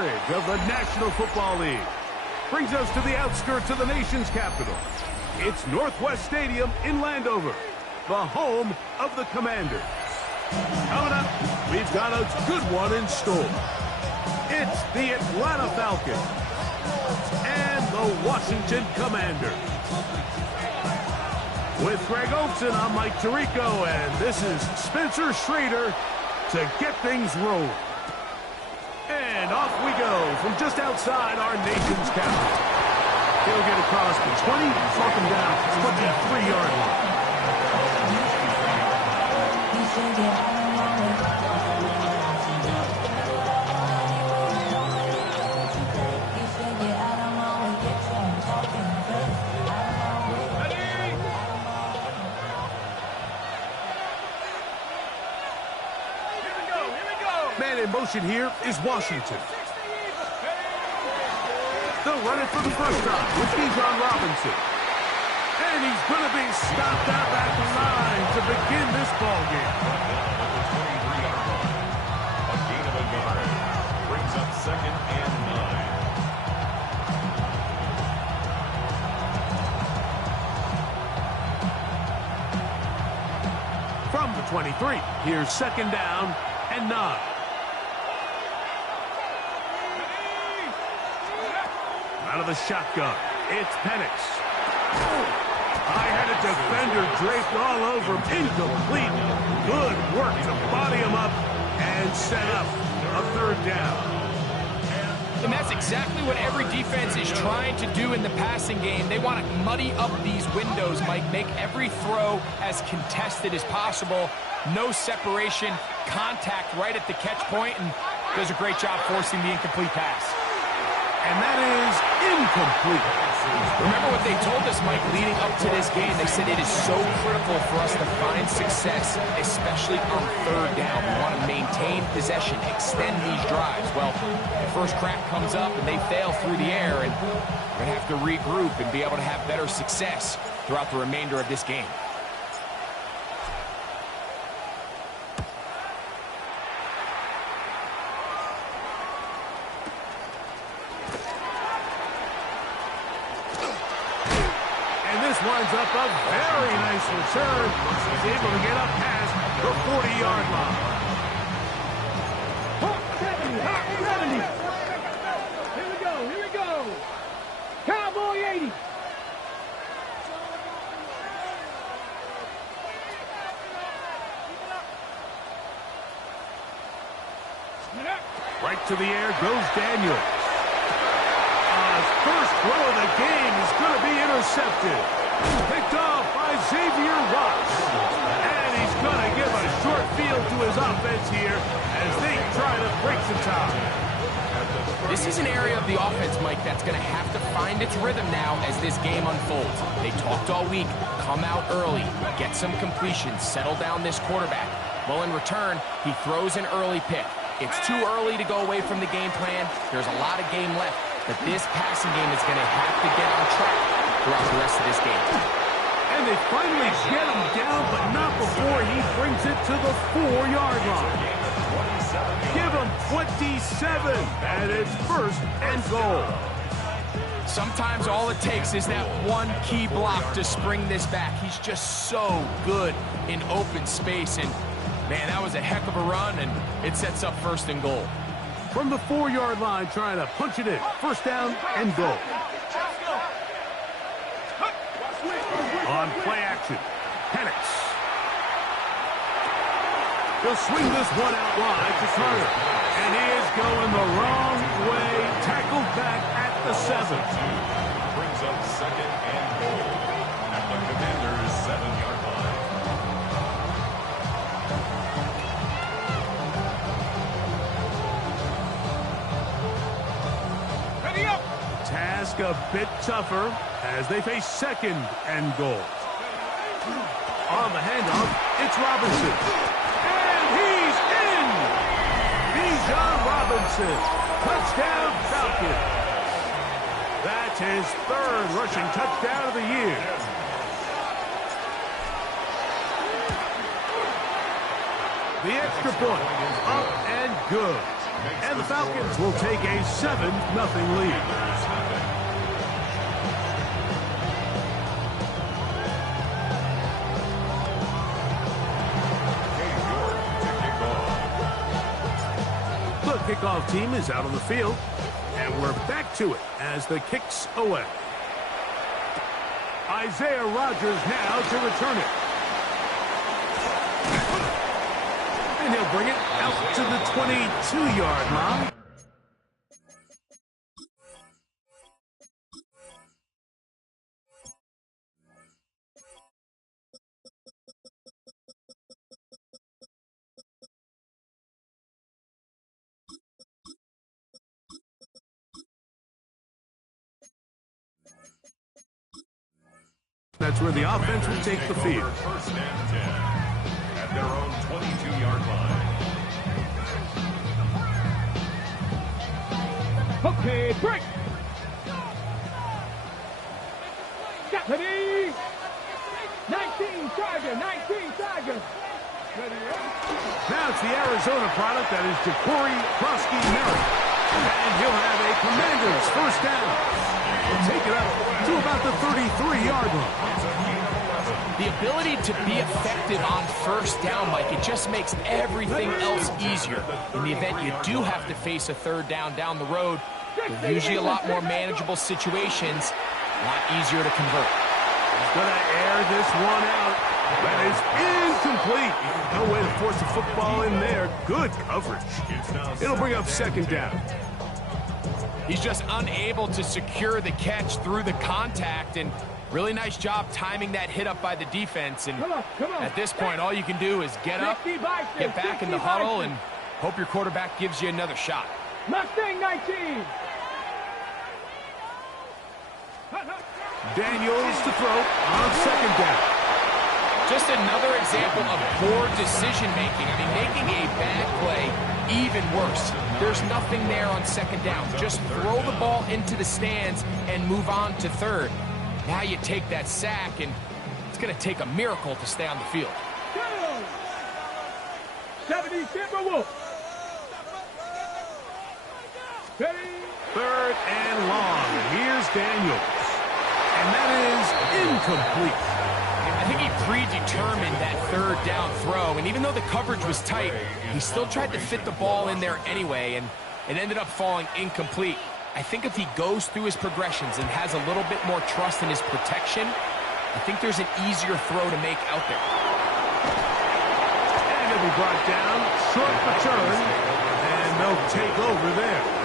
coverage of the National Football League. Brings us to the outskirts of the nation's capital. It's Northwest Stadium in Landover, the home of the Commanders. Coming up, we've got a good one in store. It's the Atlanta Falcons and the Washington Commanders. With Greg Olson, I'm Mike Tirico, and this is Spencer Schrader to get things rolling. And off we go from just outside our nation's capital. He'll get across the 20, talk him down 23-yard line. Man in motion here is Washington. They'll run it for the first time with Bijan Robinson. And he's going to be stopped out at the line to begin this ball game. A gain of a yard. Brings up 2nd and 9. From the 23, here's 2nd down and 9. Out of the shotgun, it's Penix. I had a defender draped all over him. Incomplete. Good work to body him up and set up a 3rd down. And that's exactly what every defense is trying to do in the passing game. They want to muddy up these windows, Mike, make every throw as contested as possible. No separation, contact right at the catch point, and does a great job forcing the incomplete pass. And that is incomplete. Remember what they told us, Mike, leading up to this game. They said it is so critical for us to find success, especially on 3rd down. We want to maintain possession, extend these drives. Well, the first crack comes up and they fail through the air, and we're going to have to regroup and be able to have better success throughout the remainder of this game. Winds up a very nice return. He's able to get up past the 40-yard line. 70. Here we go. Cowboy 80. Right to the air goes Daniels. His first throw of the game is going to be intercepted. Picked off by Xavier Watts. And he's going to give a short field to his offense here as they try to break some time. This is an area of the offense, Mike, that's going to have to find its rhythm now as this game unfolds. They talked all week, come out early, get some completions, settle down this quarterback. Well, in return, he throws an early pick. It's too early to go away from the game plan. There's a lot of game left, but this passing game is going to have to get on track throughout the rest of this game. And they finally get him down, but not before he brings it to the 4-yard line. Give him 27, and it's 1st and goal. Sometimes all it takes is that one key block to spring this back. He's just so good in open space, and man, that was a heck of a run, and it sets up 1st and goal. From the 4-yard line, trying to punch it in. 1st down and goal. On play action, Penix. He'll swing this one out wide to Carter. And he is going the wrong way. Tackled back at the 7. Brings up 2nd and goal at the Commanders' 7-yard line. Ready up. Task a bit tougher as they face 2nd and goal. On the handoff, it's Robinson. And he's in! Bijan Robinson. Touchdown Falcons. That's his 3rd rushing touchdown of the year. The extra point is up and good. And the Falcons will take a 7-0 lead. The kickoff team is out on the field, and we're back to it as the kick's away. Isaiah Rodgers now to return it. And he'll bring it out to the 22-yard line. That's where the offense will take the field. First and 10 at their own 22-yard line. Okay, break. Got ready. 19 Tiger, 19 Tiger. Now it's the Arizona product that is Ja'Cory Merritt. And he'll have a Commander's first down. He'll take it up to about the 33-yard line. The ability to be effective on first down, Mike, it just makes everything else easier. In the event you do have to face a third down the road, they're usually a lot more manageable situations, a lot easier to convert. He's going to air this one out. That is incomplete. No way to force the football in there. Good coverage. It'll bring up second down. He's just unable to secure the catch through the contact, and really nice job timing that hit up by the defense. And Come on. at this point, all you can do is get up, get back in the huddle, and hope your quarterback gives you another shot. Mustang 19. Daniels to throw on second down. Just another example of poor decision-making. I mean, making a bad play even worse. There's nothing there on second down. Just throw the ball into the stands and move on to third. Now you take that sack, and it's going to take a miracle to stay on the field. 70 Timberwolves. Ready. Third and long. Here's Daniels. And that is incomplete. I think he predetermined that third down throw, and even though the coverage was tight, he still tried to fit the ball in there anyway, and it ended up falling incomplete. I think if he goes through his progressions and has a little bit more trust in his protection, I think there's an easier throw to make out there. And he'll be brought down, short return, and they'll take over there.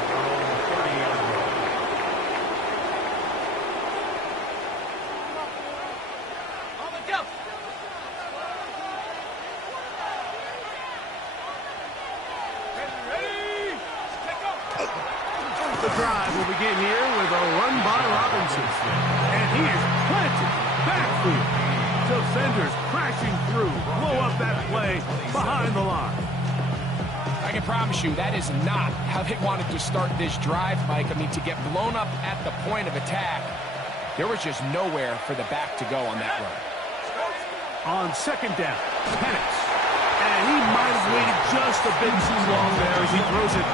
The drive will begin here with a run by Robinson. And he is planted backfield. Defenders crashing through, blow up that play behind the line. I can promise you that is not how they wanted to start this drive, Mike. I mean, to get blown up at the point of attack, there was just nowhere for the back to go on that run. On second down, Penix. And he might have waited just a bit too long there as he throws it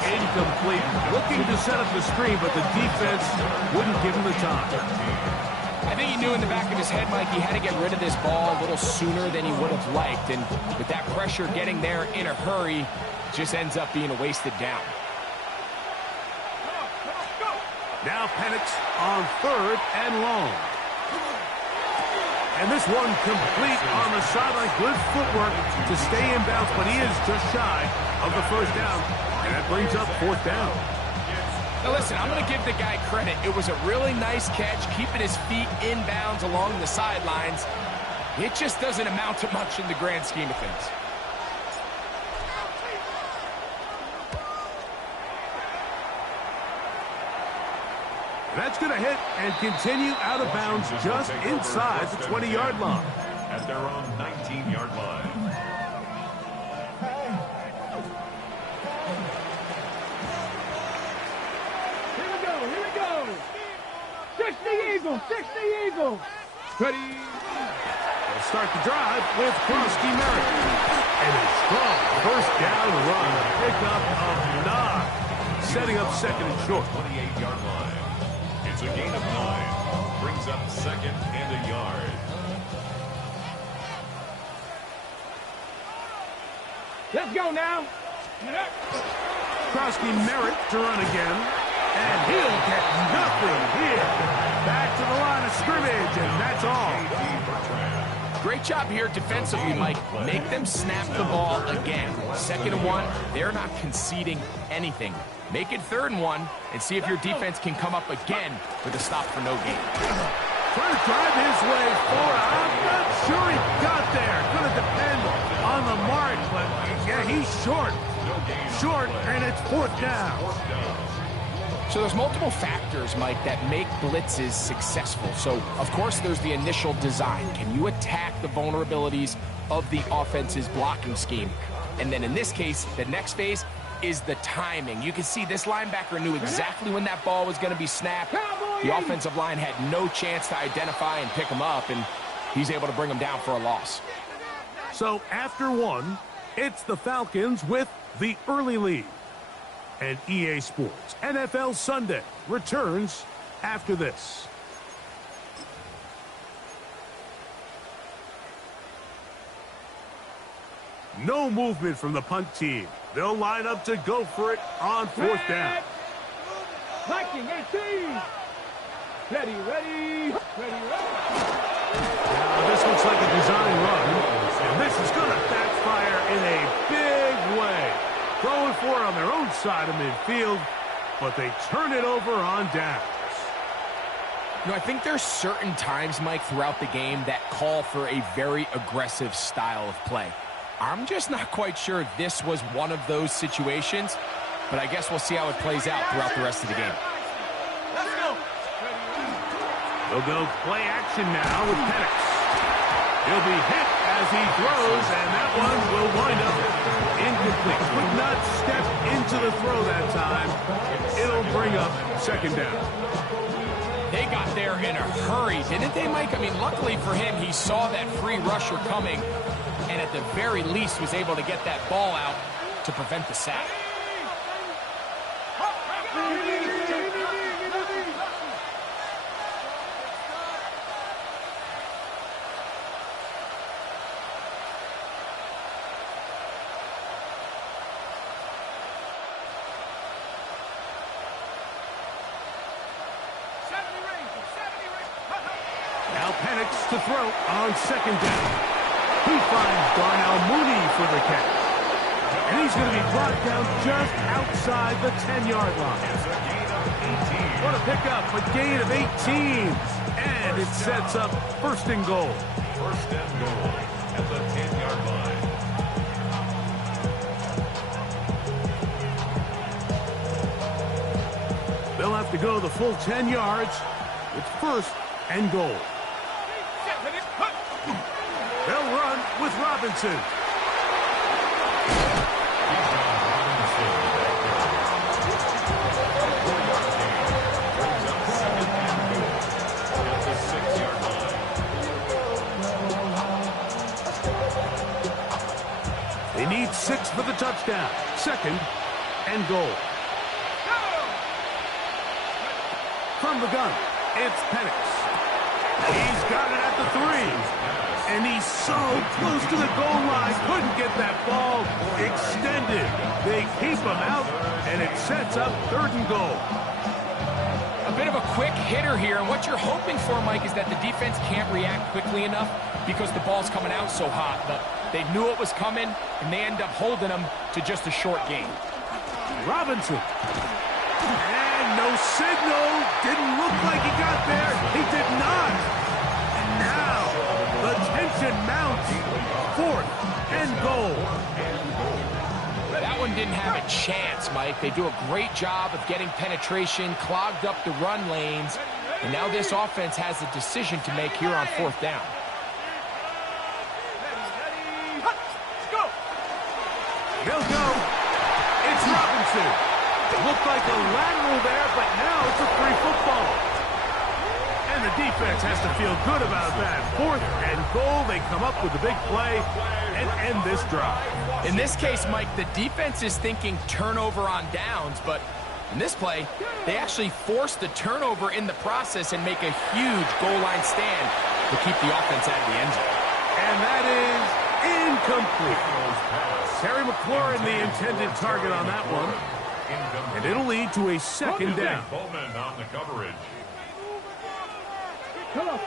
incomplete. Looking to set up the screen, but the defense wouldn't give him the time. I think he knew in the back of his head, Mike, he had to get rid of this ball a little sooner than he would have liked. And with that pressure getting there in a hurry, it just ends up being a wasted down. Now Penix on third and long. And this one complete on the sideline. Good footwork to stay in bounds, but he is just shy of the first down. And that brings up fourth down. Now listen, I'm going to give the guy credit. It was a really nice catch, keeping his feet in bounds along the sidelines. It just doesn't amount to much in the grand scheme of things. That's going to hit and continue out of bounds just inside the 20-yard line. At their own 19-yard line. Here we go. 60 Eagles, 60 Eagles. Ready. They'll start the drive with Merritt. And a strong first down run, a pickup of 9, setting up second and short. 28-yard line. It's a gain of 9. Brings up second and a yard. Let's go now. Krosky Merritt to run again. And he'll get nothing here. Back to the line of scrimmage, and that's all. Great job here defensively, Mike. Make them snap the ball again. 2nd and 1, they're not conceding anything. Make it 3rd and 1, and see if your defense can come up again with a stop for no gain. Trying to drive his way forward. I'm not sure he got there. Going to depend on the mark, but yeah, he's short. Short, and it's 4th down. So there's multiple factors, Mike, that make blitzes successful. So, of course, there's the initial design. Can you attack the vulnerabilities of the offense's blocking scheme? And then in this case, the next phase is the timing. You can see this linebacker knew exactly when that ball was going to be snapped. The offensive line had no chance to identify and pick him up, and he's able to bring him down for a loss. So after 1, it's the Falcons with the early lead. And EA Sports NFL Sunday returns after this. No movement from the punt team. They'll line up to go for it on 4th down. Blocking 18. Ready. Now this looks like a design run, and this is going to backfire in a big way. Throwing for it on their own side of midfield, but they turn it over on downs. You know, I think there's certain times, Mike, throughout the game that call for a very aggressive style of play. I'm just not quite sure this was one of those situations, but I guess we'll see how it plays out throughout the rest of the game. Let's go. They'll go play action now with Penix. He'll be hit as he throws, and that one will wind up incomplete. Could not step into the throw that time. It'll bring up 2nd down. They got there in a hurry, didn't they, Mike? I mean, luckily for him, he saw that free rusher coming, and at the very least was able to get that ball out to prevent the sack. Now Penix to throw on 2nd down. He finds Darnell Mooney for the catch. And he's going to be brought down just outside the 10-yard line. It's a gain of 18. What a pickup, a gain of 18. And it sets up 1st and goal. 1st and goal at the 10-yard line. They'll have to go the full 10 yards. It's 1st and goal. They'll run with Robinson. They need 6 for the touchdown. 2nd and goal. From the gun, it's Penix. He's got it at the 3. And he's so close to the goal line. Couldn't get that ball extended. They keep him out, and it sets up 3rd and goal. A bit of a quick hitter here, and what you're hoping for, Mike, is that the defense can't react quickly enough because the ball's coming out so hot. But they knew it was coming, and they end up holding them to just a short game. Robinson. And no signal. Didn't look like he got there. He did not. And now the tension mounts. 4th and goal. That one didn't have a chance, Mike. They do a great job of getting penetration, clogged up the run lanes, and now this offense has a decision to make here on 4th down. He'll go. It's Robinson. Looked like a lateral there, but now it's a free football. And the the defense has to feel good about that. 4th and goal, they come up with the big play and end this drive. In this case, Mike, the defense is thinking turnover on downs, but in this play, they actually force the turnover in the process and make a huge goal line stand to keep the offense out of the end zone. And that is incomplete. Terry McLaurin, the intended target on that one. And it'll lead to a 2nd down. Bowman on the coverage. Come on.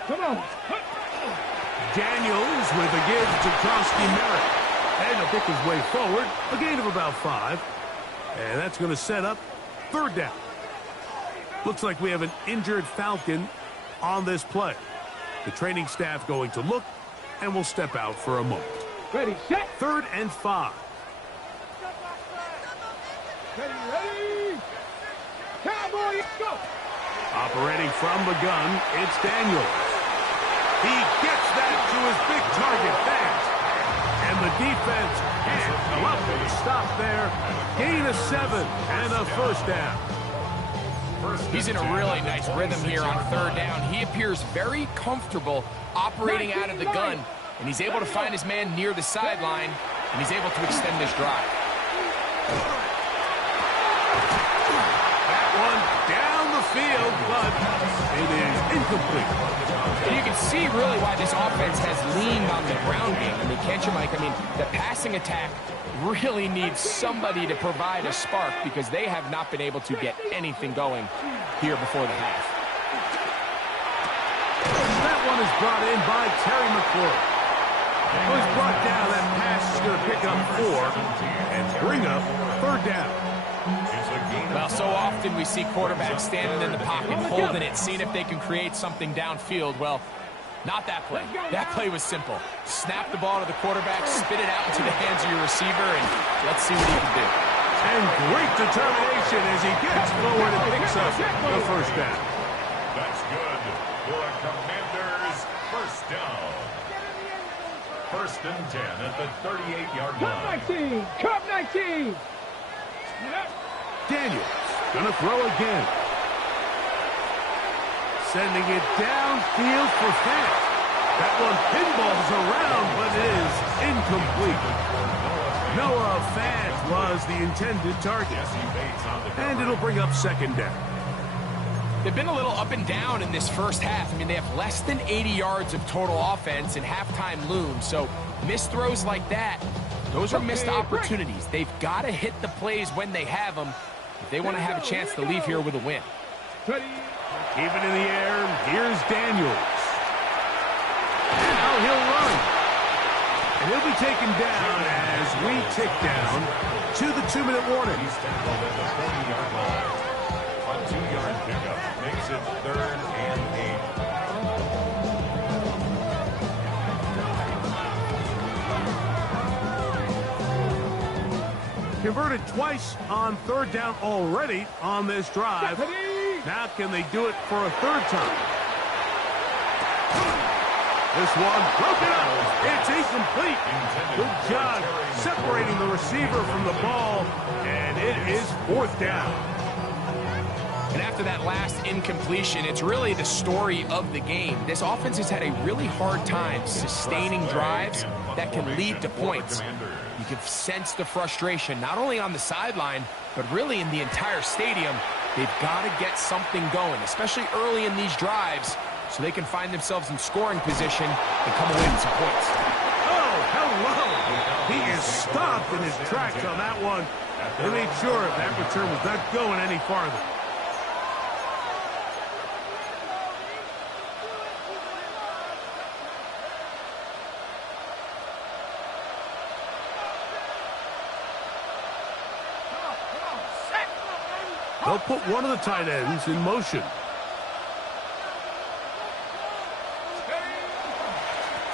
Daniels with a give to Krosky Merritt. And he'll pick his way forward. A gain of about 5. And that's going to set up 3rd down. Looks like we have an injured Falcon on this play. The training staff going to look, and we'll step out for a moment. Ready, set. 3rd and 5. Ready. Cowboy, let's go. Operating from the gun, it's Daniels. He gets that to his big target fast. And the defense can't come up with a stop there. Gain of 7 and a 1st down. He's in a really nice rhythm here on 3rd down. He appears very comfortable operating out of the gun, and he's able to find his man near the sideline, and he's able to extend this drive. That one down the field, but it is incomplete. And you can see really why this offense has leaned on the ground game. I mean, can't you, Mike? I mean, the passing attack really needs somebody to provide a spark because they have not been able to get anything going here before the half. That one is brought in by Terry McLaurin. Well, he's brought down. That pass is going to pick up 4 and bring up 3rd down. Well, so often we see quarterbacks standing in the pocket, holding it, seeing if they can create something downfield. Well, not that play. That play was simple. Snap the ball to the quarterback, spit it out into the hands of your receiver, and let's see what he can do. And great determination as he gets forward and picks up the 1st down. That's good for a Commanders 1st down. 1st and 10 at the 38-yard line. Cup 19. Daniels gonna throw again. Sending it downfield for Fant. That one pinballs around, but it is incomplete. Noah Fant was the intended target. And it'll bring up 2nd down. They've been a little up and down in this first half. I mean, they have less than 80 yards of total offense and halftime looms. So missed throws like that, those are missed opportunities. They've got to hit the plays when they have them if they want to have a chance to leave here with a win. Keep it in the air. Here's Daniels. And now he'll run. And he'll be taken down as we tick down to the 2-minute warning. He's tackled at the 40-yard line. A 2-yard pickup makes it 3rd and 8. Converted twice on 3rd down already on this drive. Now can they do it for a 3rd time? This one broken up. It's incomplete. Good job separating the receiver from the ball, and it is 4th down. And after that last incompletion, it's really the story of the game. This offense has had a really hard time sustaining drives that can lead to points. You can sense the frustration, not only on the sideline, but really in the entire stadium. They've got to get something going, especially early in these drives, so they can find themselves in scoring position and come away with some points. Oh, hello! He is stopped in his tracks on that one. They made sure that return was not going any farther. They'll put one of the tight ends in motion.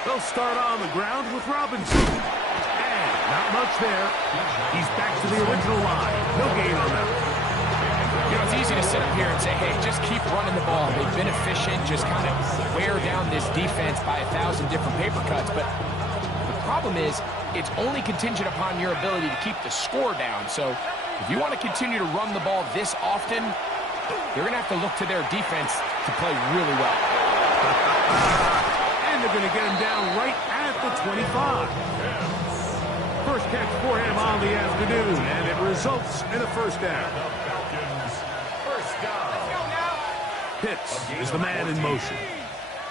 They'll start on the ground with Robinson. And not much there. He's back to the original line. No gain on that. You know, it's easy to sit up here and say, hey, just keep running the ball. They've been efficient, just kind of wear down this defense by 1,000 different paper cuts. But the problem is, it's only contingent upon your ability to keep the score down. So if you want to continue to run the ball this often, they're going to have to look to their defense to play really well. And they're going to get him down right at the 25. First catch for him on the afternoon, and it results in a first down. First down. Pitts is the man in motion.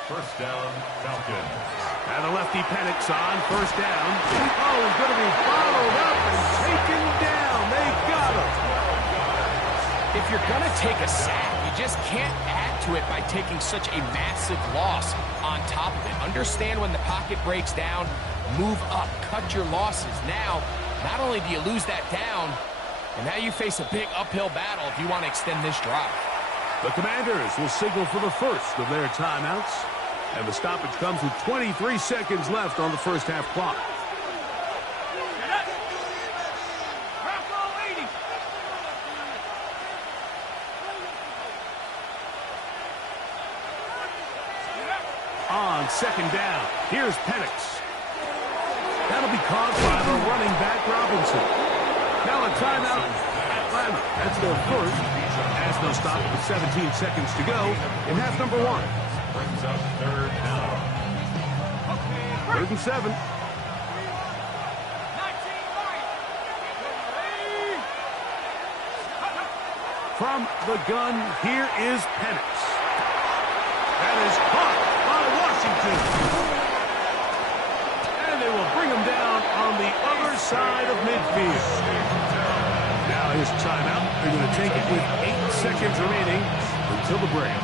First down, Falcons. And the lefty Penix on first down. Oh, he's going to be followed up and taken down. They got him. If you're going to take a sack, you just can't add to it by taking such a massive loss on top of it. Understand when the pocket breaks down, move up, cut your losses. Now, not only do you lose that down, and now you face a big uphill battle if you want to extend this drive. The Commanders will signal for the first of their timeouts. And the stoppage comes with 23 seconds left on the first half clock. On second down, here's Penix. That'll be caught by the running back Robinson. Now a timeout, Atlanta. That's their first, as they'll stop with 17 seconds to go in half number one. Brings up third down. 3rd and 7. From the gun, here is Penix. That is caught by Washington. And they will bring him down on the other side of midfield. Now his timeout. They're going to take it with 8 seconds remaining until the break.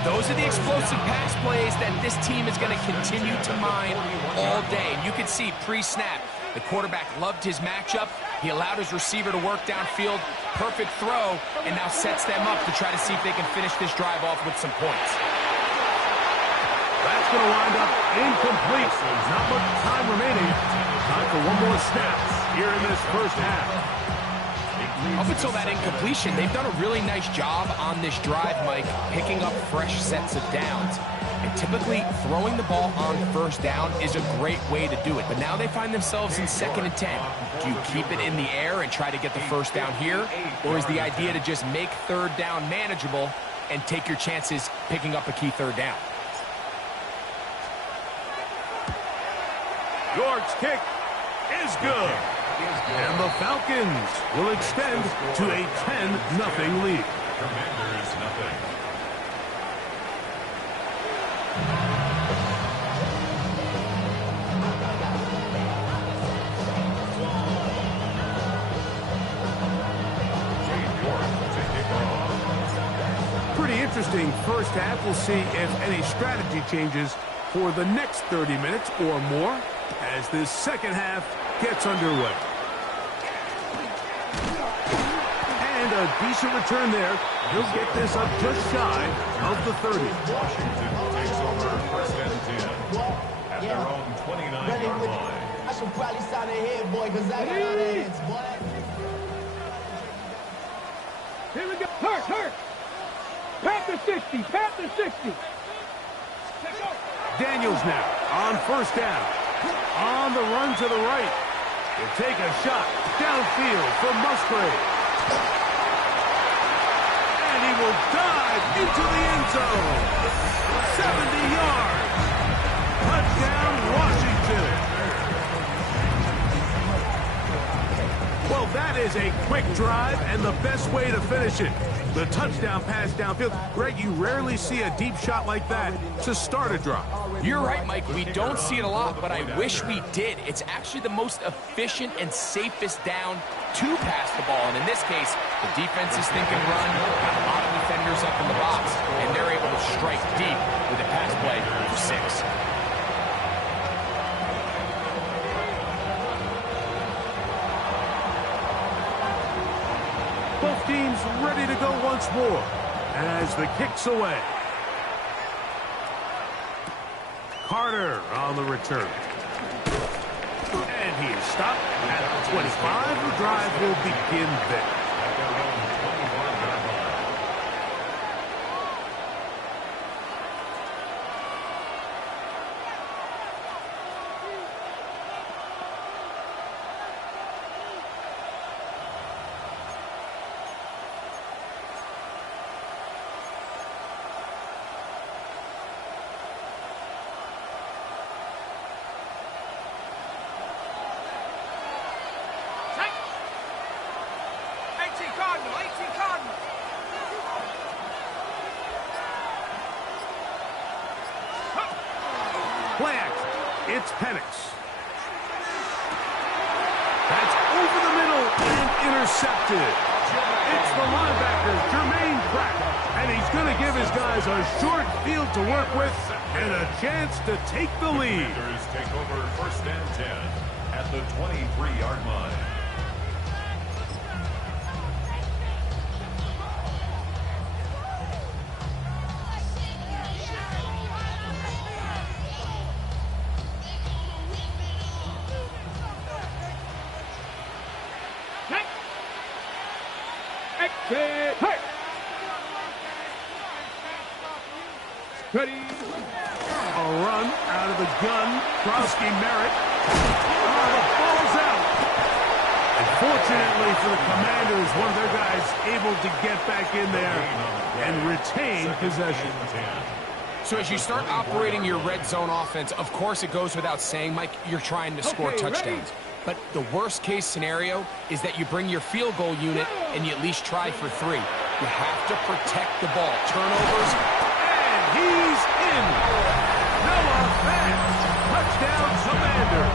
Those are the explosive pass plays that this team is going to continue to mine all day. And you can see pre-snap, the quarterback loved his matchup. He allowed his receiver to work downfield. Perfect throw, and now sets them up to try to see if they can finish this drive off with some points. That's going to wind up incomplete. There's not much time remaining. Time for one more snap here in this first half. Up until that incompletion, they've done a really nice job on this drive, Mike, picking up fresh sets of downs. And typically, throwing the ball on first down is a great way to do it. But now they find themselves in 2nd and 10. Do you keep it in the air and try to get the first down here? Or is the idea to just make 3rd down manageable and take your chances picking up a key 3rd down? York's kick is good. And the Falcons will extend to a 10-0 lead. Commanders, nothing. Pretty interesting first half. We'll see if any strategy changes for the next 30 minutes or more as this second half gets underway. And a decent return there. He'll get this up just shy of the 30. Washington takes over 1st and 10 at their own 29-yard line. I should probably sign ahead, boy, because I got all the hits, boy. Here we go. Hurt. Pat the 60. Pat the 60. Daniels now on first down. On the run to the right. He'll take a shot downfield for Musgrave. And he will dive into the end zone. 70 yards. Touchdown, Washington. Well, that is a quick drive and the best way to finish it. The touchdown pass downfield. Greg, you rarely see a deep shot like that to start a drive. You're right, Mike. We don't see it a lot, but I wish we did. It's actually the most efficient and safest down to pass the ball. And in this case, the defense is thinking run, got a lot of defenders up in the box, and they're able to strike deep with a pass play for 6. Both teams ready to go once more as the kick's away. Carter on the return. And he is stopped at the 25. The drive will begin there. It's Penix. That's over the middle and intercepted. It's the linebacker, Jermaine Pratt. And he's going to give his guys a short field to work with and a chance to take the lead. Commanders take over 1st and 10 at the 23-yard line. Ready. A run out of the gun. Krosky Merritt. Oh, the ball's out. And fortunately for the Commanders, one of their guys able to get back in there and retain possession. So as you start operating your red zone offense, of course it goes without saying, Mike, you're trying to score touchdowns. But the worst case scenario is that you bring your field goal unit and you at least try for 3. You have to protect the ball. Turnovers. He's in. Noah Fant. Touchdown, Commander.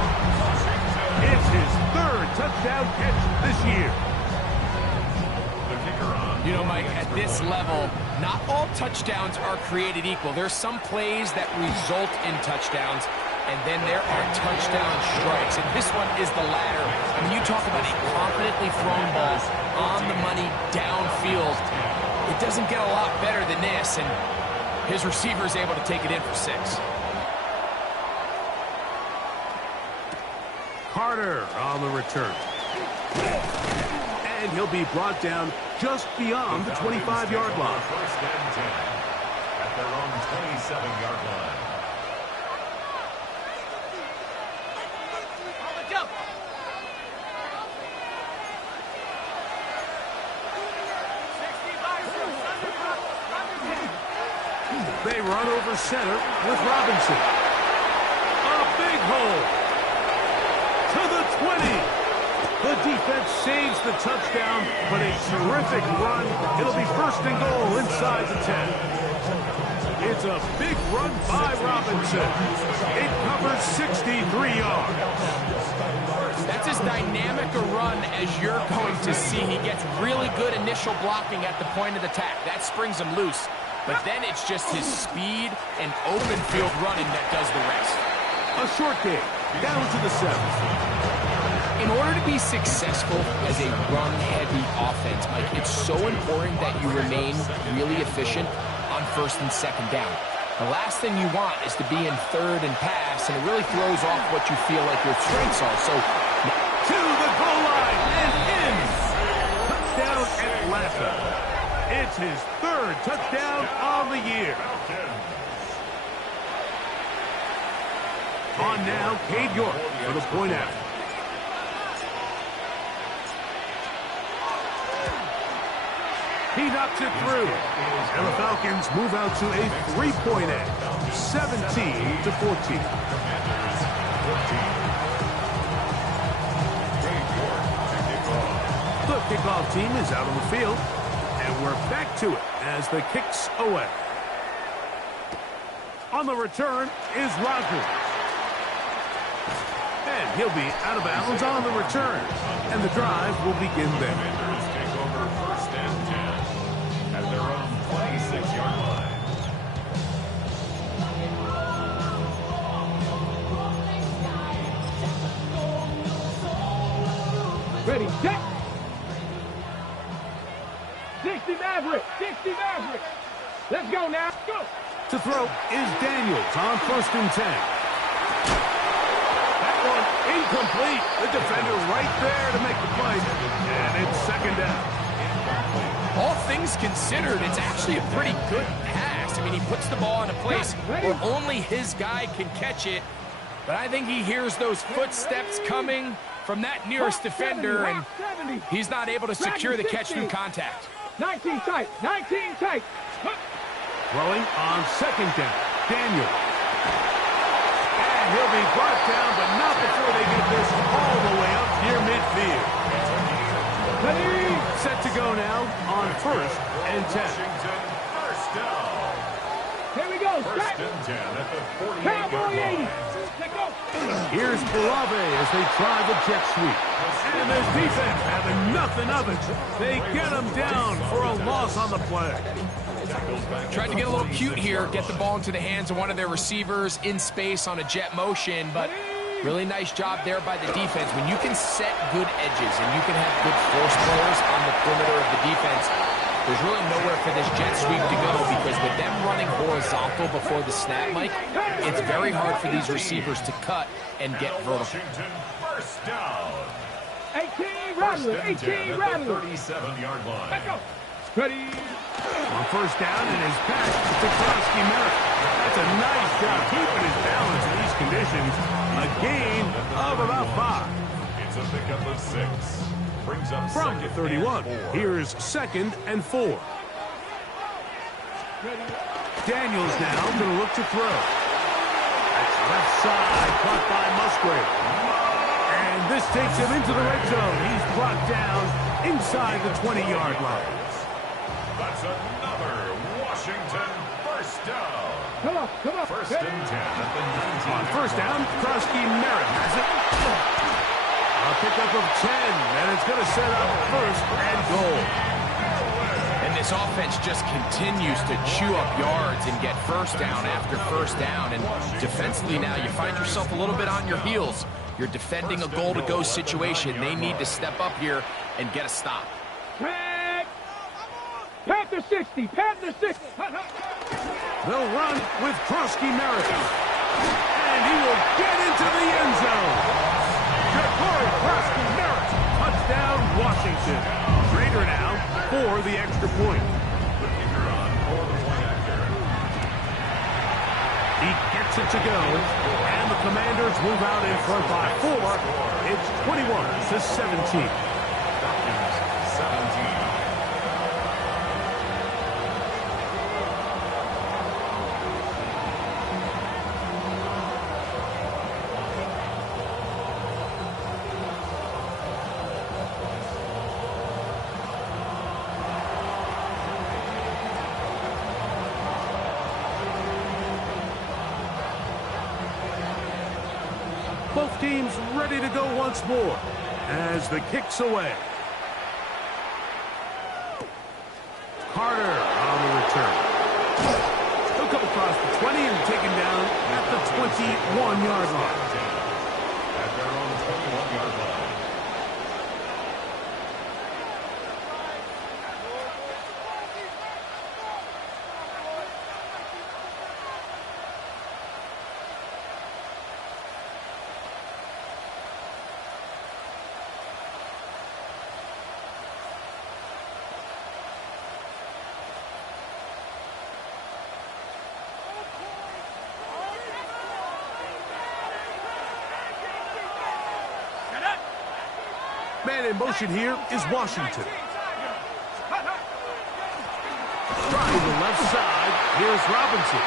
It's his 3rd touchdown catch this year. The kicker on. You know, Mike, at this level, not all touchdowns are created equal. There's some plays that result in touchdowns, and then there are touchdown strikes. And this one is the latter. I mean, you talk about a confidently thrown ball on the money downfield. It doesn't get a lot better than this, and his receiver is able to take it in for 6. Carter on the return. And he'll be brought down just beyond the 25-yard line. 1st and 10 at their own 27-yard line. They run over center with Robinson. A big hole. To the 20. The defense saves the touchdown, but a terrific run. It'll be 1st and goal inside the 10. It's a big run by Robinson. It covers 63 yards. That's as dynamic a run as you're going to see. He gets really good initial blocking at the point of attack. That springs him loose. But then it's just his speed and open field running that does the rest. A short game, down to the 7. In order to be successful as a run-heavy offense, Mike, it's so important that you remain really efficient on 1st and 2nd down. The last thing you want is to be in 3rd and pass, and it really throws off what you feel like your strengths are. So, to the goal line and in. Touchdown, Atlanta. It's his 3rd touchdown on the year. On now, Cade York for the point after. He knocks it through. And the Falcons move out to a 3-point edge, 17-14. The kickoff team is out on the field. And we're back to it as the kick's away. On the return is Rodgers. And he'll be out of bounds on the return. And the drive will begin there. Commanders take over 1st and 10 at their own 26-yard line. Ready, set. 60 Maverick, 60 Maverick. Let's go now, go. To throw is Daniels on 1st and 10. That one incomplete. The defender right there to make the play. And it's 2nd down. all things considered, it's actually a pretty good pass. I mean, he puts the ball in a place where only his guy can catch it. But I think he hears those footsteps coming from that nearest defender, and he's not able to secure the catch through contact. 19 tight, 19 tight. Throwing on 2nd down, Daniel. And he'll be brought down, but not before they get this all the way up near midfield. Set to go now on 1st and 10. First down. Here we go, First and 10 at the 48-yard Cowboy 80. line. Here's Olave as they try the jet sweep. And this defense having nothing of it. They get him down for a loss on the play. Tried to get a little cute here, get the ball into the hands of one of their receivers in space on a jet motion, but really nice job there by the defense. When you can set good edges and you can have good force players on the perimeter of the defense, there's really nowhere for this jet sweep to go, because with them running horizontal before the snap, Mike, it's very hard for these receivers to cut and get vertical. Washington, first down. 18 First Rattler, and 10 18 at Rattler. the 37-yard line. Let's go. Ready. On first down, and his pass to Krosky Merritt. That's a nice job keeping his balance in these conditions. A gain of about 5. It's a pickup of 6. Brings up From second 31, and 4. here's 2nd and 4. Daniels now going to look to throw. That's left side, caught by Musgrave. And this takes him into the red zone. He's brought down inside the 20-yard line. That's another Washington first down. Come on, come on. First and 10 at the 19. On first down, Krosky Merritt has it. A pickup of 10, and it's going to set up 1st and goal. And this offense just continues to chew up yards and get first down after first down. And defensively now, you find yourself a little bit on your heels. You're defending a goal-to-go situation. They need to step up here and get a stop. Panther 60, Panther 60. They'll run with Krosky Merritt. And he will get into the end zone. Ja'Cory Krosky Merritt. Touchdown, Washington. Trader now for the extra point. He gets it to go. And the Commanders move out in front by 4. It's 21-17. 17. Both teams ready to go once more as the kick's away. Carter on the return. He'll come across the 20 and taken down at the 21-yard line. At their own 21-yard line. Man in motion here is Washington. Trying the left side. Here's Robinson.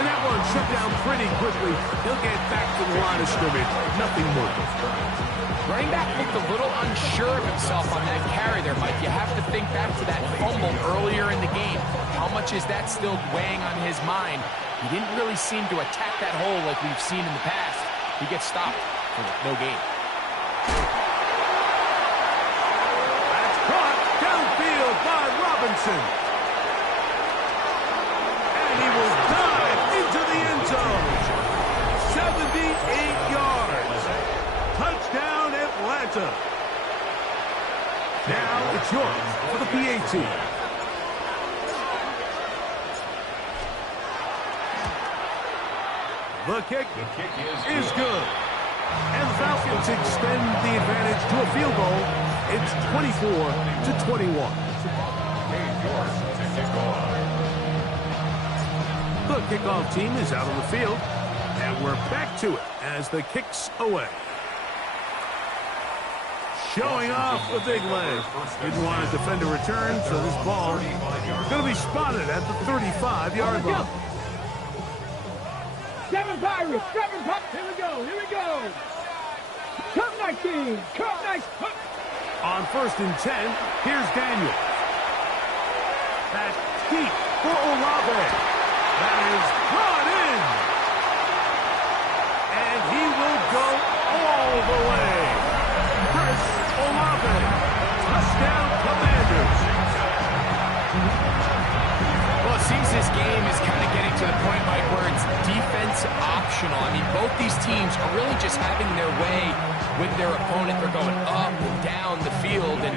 And that one shut down pretty quickly. He'll get back to the line of scrimmage. Nothing more. Running back looked a little unsure of himself on that carry there, Mike. You have to think back to that fumble earlier in the game. How much is that still weighing on his mind? He didn't really seem to attack that hole like we've seen in the past. He gets stopped for no gain. That's caught downfield by Robinson. And he will dive into the end zone. 78 yards. Touchdown, Atlanta. Now it's yours for the PAT. The kick is good. And the Falcons extend the advantage to a field goal. It's 24-21. The kickoff team is out on the field. And we're back to it as the kick's away. Showing off the big leg. Didn't want to defend a return, so this ball is going to be spotted at the 35-yard line. 7 Pirates, 7 Pirates. Here we go, here we go. Come 19, come 19. On 1st and 10, here's Daniels. That's deep for Olave. That is brought in. And he will go all the way. Chris Olave. Touchdown, Commanders. Well, it seems this game is kind of getting to the point, Mike, where it's defense optional. I mean, both these teams are really just having their way with their opponent. They're going up and down the field. And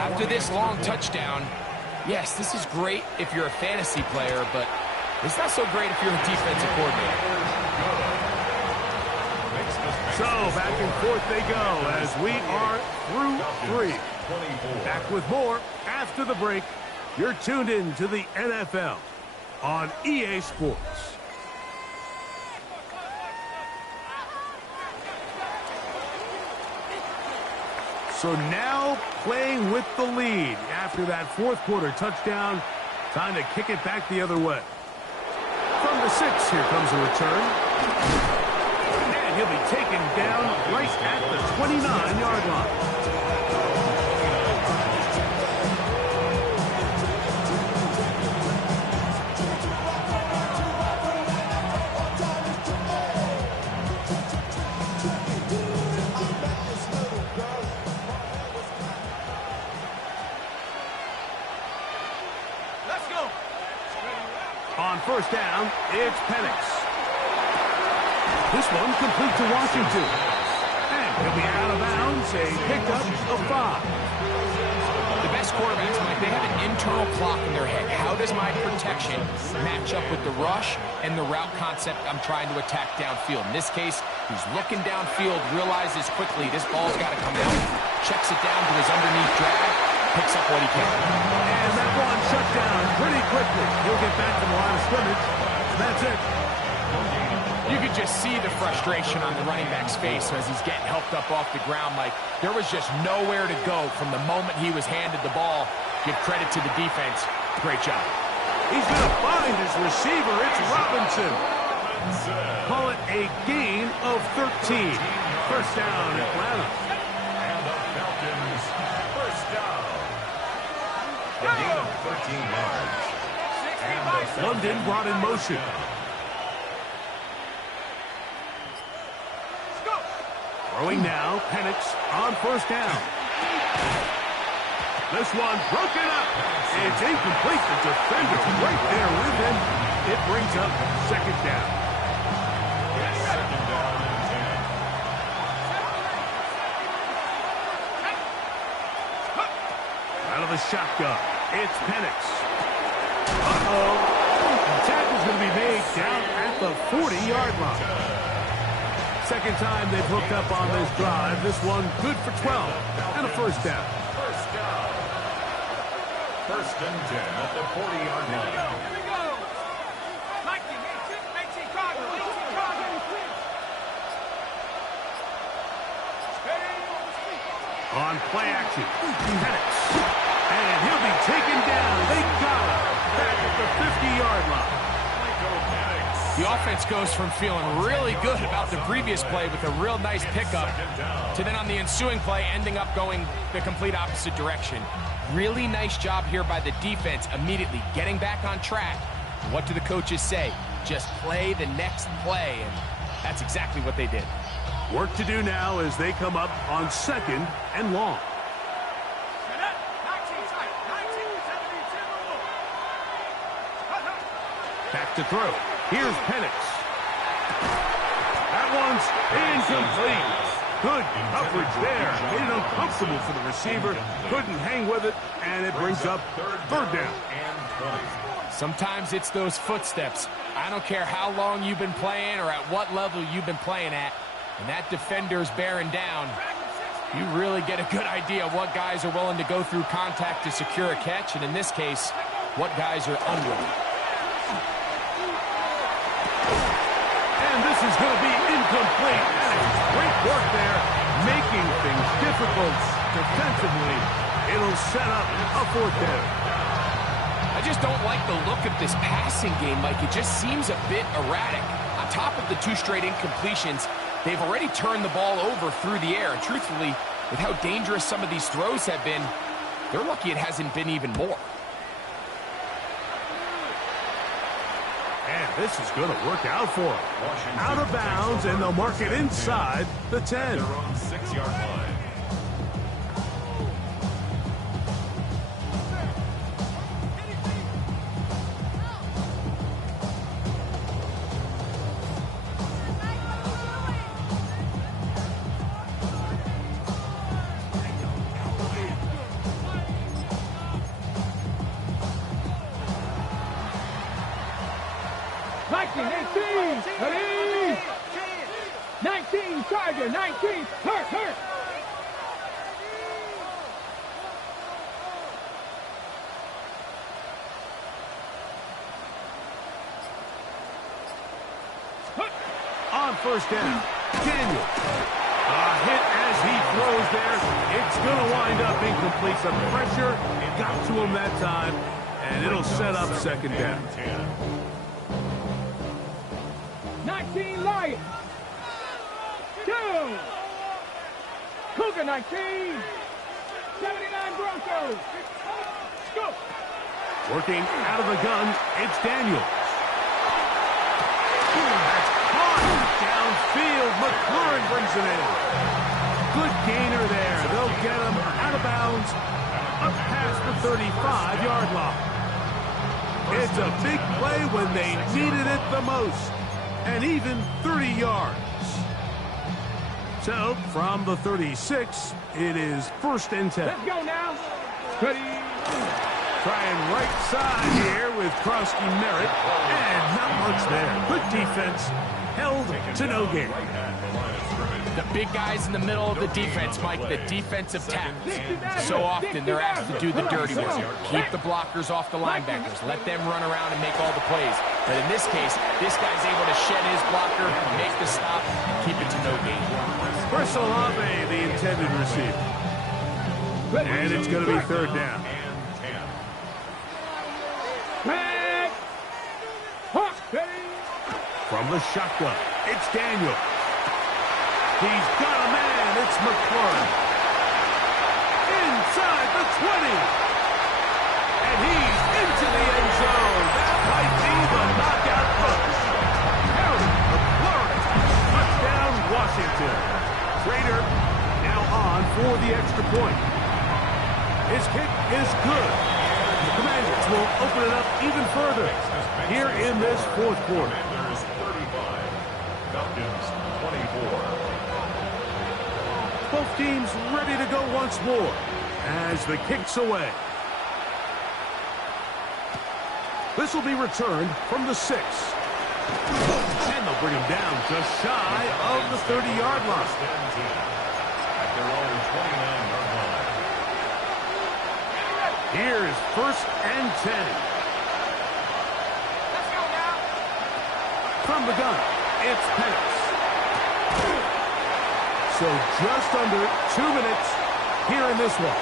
after this long touchdown, yes, this is great if you're a fantasy player, but it's not so great if you're a defensive coordinator. So, back and forth they go as we are through 3. Back with more after the break. You're tuned in to the NFL on EA Sports. So now playing with the lead after that fourth quarter touchdown. Time to kick it back the other way. From the 6, here comes a return. And he'll be taken down right at the 29-yard line. On first down, it's Penix. This one complete to Washington. And he'll be out of bounds, a pickup of 5. The best quarterbacks, Mike, they have an internal clock in their head. How does my protection match up with the rush and the route concept I'm trying to attack downfield? In this case, he's looking downfield, realizes quickly this ball's got to come out, checks it down to his underneath drag, picks up what he can. And that one shut down pretty quickly. He'll get back to the line of scrimmage. That's it. You could just see the frustration on the running back's face as he's getting helped up off the ground. Like, there was just nowhere to go from the moment he was handed the ball. Give credit to the defense. Great job. He's going to find his receiver. It's Robinson. Call it a gain of 13. First down, Atlanta. And the Falcons, first down. A gain of 13 yards. London brought in motion. Throwing now, Penix on first down. This one broken up. It's incomplete. The defender right there with him. It brings up second down. Second down and 10. Out of the shotgun, it's Penix. Uh-oh. The tackle's going to be made down at the 40-yard line. Second time they've hooked up on this drive. This one good for 12 and a first down. First down. First and 10 at the 40-yard line. Here we go. Mikey, 18 Cardinal, 18 Cardinal. On play action, Penix. And he'll be taken down. They got him back at the 50-yard line. The offense goes from feeling really good about the previous play with a real nice pickup to then on the ensuing play ending up going the complete opposite direction. Really nice job here by the defense immediately getting back on track. And what do the coaches say? Just play the next play, and that's exactly what they did. Work to do now as they come up on second and long. Back to throw. Here's Penix. That one's incomplete. Good coverage there. Made it uncomfortable for the receiver. Couldn't hang with it, and it brings up third down. Sometimes it's those footsteps. I don't care how long you've been playing or at what level you've been playing at. When that defender's bearing down, you really get a good idea of what guys are willing to go through contact to secure a catch, and in this case, what guys are unwilling. And this is going to be incomplete. And it's great work there, making things difficult defensively. It'll set up a fourth down. I just don't like the look of this passing game, Mike. It just seems a bit erratic. On top of the 2 straight incompletions, they've already turned the ball over through the air. And truthfully, with how dangerous some of these throws have been, they're lucky it hasn't been even more. This is going to work out for him. Out of bounds, and they'll mark it inside the 10. Their own 6-yard line. Ready? 19, Charger, 19, hurt. On first down, Daniel. A hit as he throws there. It's going to wind up incomplete. Some pressure got to him that time, and it'll set up second down. 19, Lions. 2. Cougar, 19. 79, Broncos. Go. Working out of the gun, it's Daniel. That's caught downfield. McLaurin brings it in. Good gainer there. They'll get him out of bounds up past the 35-yard line. It's a big play when they needed it the most. And even 30 yards. So, from the 36, it is 1st and 10. Let's go now. Ready? Trying right side here with Krosky Merritt. And not much there. Good defense. Held to no gain. The big guys in the middle of the defense, Mike, the defensive tackles. So often they're asked to do the dirty work. Keep the blockers off the linebackers. Let them run around and make all the plays. But in this case, this guy's able to shed his blocker, make the stop, and keep it to no gain. Chris Olave, the intended receiver. And it's going to be 3rd down. From the shotgun, it's Daniel. He's got a man. It's McLaurin. Inside the 20. And he's into the end zone. That might be the knockout punch. Harry McLaurin. Touchdown, Washington. Trader now on for the extra point. His kick is good. The Commanders will open it up even further here in this 4th quarter. Commanders 35, Falcons 24. Both teams ready to go once more as the kick's away. This will be returned from the 6. And they'll bring him down just shy of the 30-yard line. At their own 29-yard line. Here is 1st and 10. Let's go now. From the gun, it's Penix. So just under 2 minutes here in this one.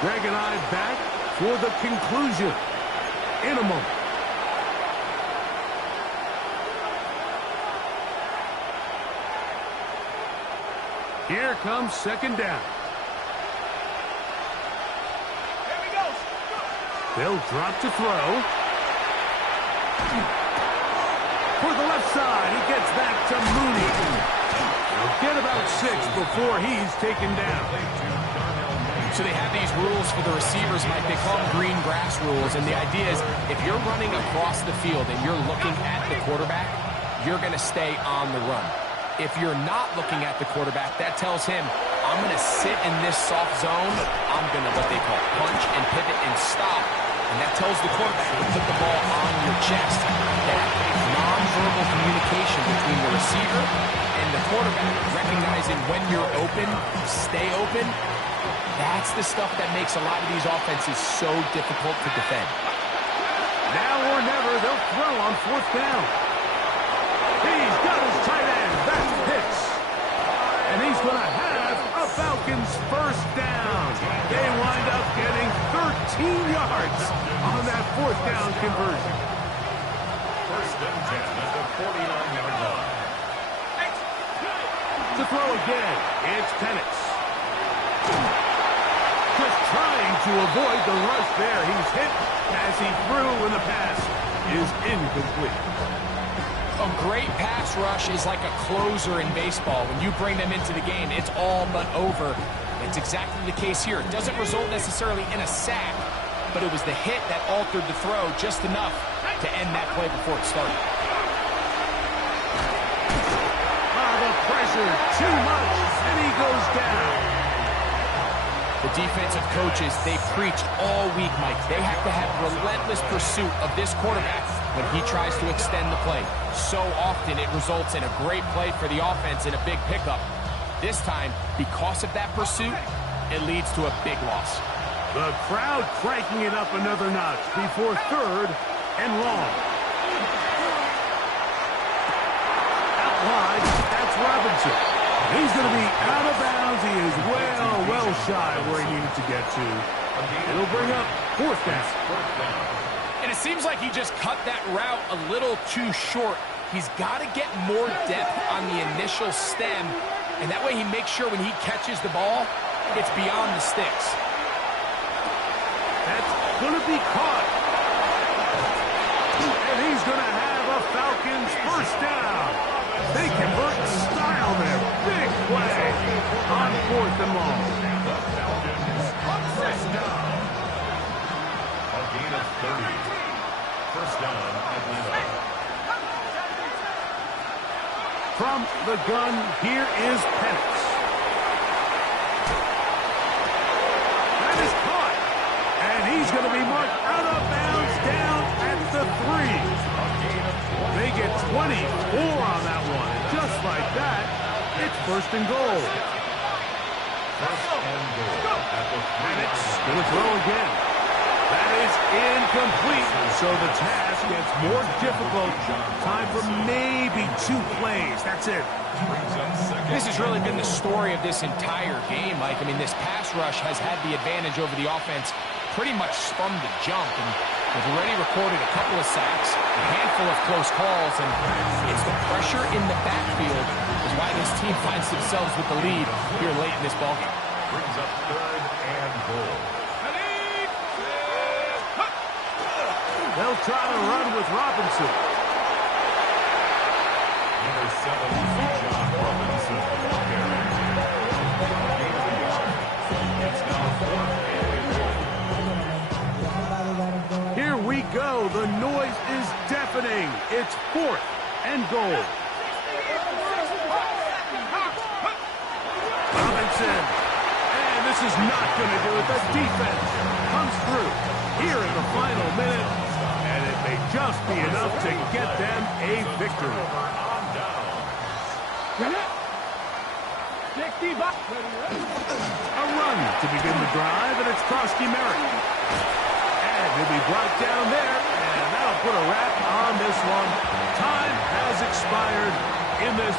Greg and I back for the conclusion in a moment. Here comes 2nd down. Here we go. They'll drop to throw. For the left side, he gets back to Mooney. He'll get about 6 before he's taken down. So they have these rules for the receivers, Mike. They call them green grass rules. And the idea is if you're running across the field and you're looking at the quarterback, you're going to stay on the run. If you're not looking at the quarterback, that tells him, I'm going to sit in this soft zone. I'm going to what they call punch and pivot and stop. And that tells the quarterback to put the ball on your chest. That non-verbal communication between the receiver and the quarterback, recognizing when you're open, stay open, that's the stuff that makes a lot of these offenses so difficult to defend. Now or never, they'll throw on 4th down. He's got his tight end. That's Pitts. And he's going to have a Falcons 1st down. They wind up getting 13 yards on that 4th down conversion. 1st and 10 at the 49-yard line. To throw again, it's Penix. Just trying to avoid the rush there. He's hit as he threw in the pass is incomplete. A great pass rush is like a closer in baseball. When you bring them into the game, it's all but over. It's exactly the case here. It doesn't result necessarily in a sack, but it was the hit that altered the throw just enough to end that play before it started. The pressure, too much, and he goes down. The defensive coaches, they preached all week, Mike. They have to have relentless pursuit of this quarterback when he tries to extend the play. So often it results in a great play for the offense and a big pickup. This time, because of that pursuit, it leads to a big loss. The crowd cranking it up another notch before 3rd and long. Out wide, that's Robinson. He's going to be out of bounds. He is well shy where he needed to get to. It'll bring up 4th down. And it seems like he just cut that route a little too short. He's got to get more depth on the initial stem, and that way he makes sure when he catches the ball, it's beyond the sticks. That's going to be caught. And he's going to have a Falcons 1st down. They convert style there. Big play on 4th and long. The Falcons, 1st down. A gain of 30. 1st down, Atlanta. From the gun, here is Penix. That is caught. And he's going to be marked out of bounds down at the 3. They get 24 on that one. And just like that, it's 1st and goal. 1st and goal at the 3. Penix going to throw again. That is incomplete, so the task gets more difficult. Time for maybe 2 plays. That's it. This has really been the story of this entire game, Mike. I mean, this pass rush has had the advantage over the offense pretty much from the jump. And they've already recorded a couple of sacks, a handful of close calls, and it's the pressure in the backfield is why this team finds themselves with the lead here late in this ballgame. Brings up 3rd and goal. They'll try to run with Robinson. Number 7, John Robinson. It's now 4th and goal. Here we go. The noise is deafening. It's 4th and goal. Robinson. And this is not going to do it. The defense comes through here in the final minute. And it may just be enough to get them a victory. A run to begin the drive, and it's Krosky Merrick. And he'll be brought down there, and that'll put a wrap on this one. Time has expired in this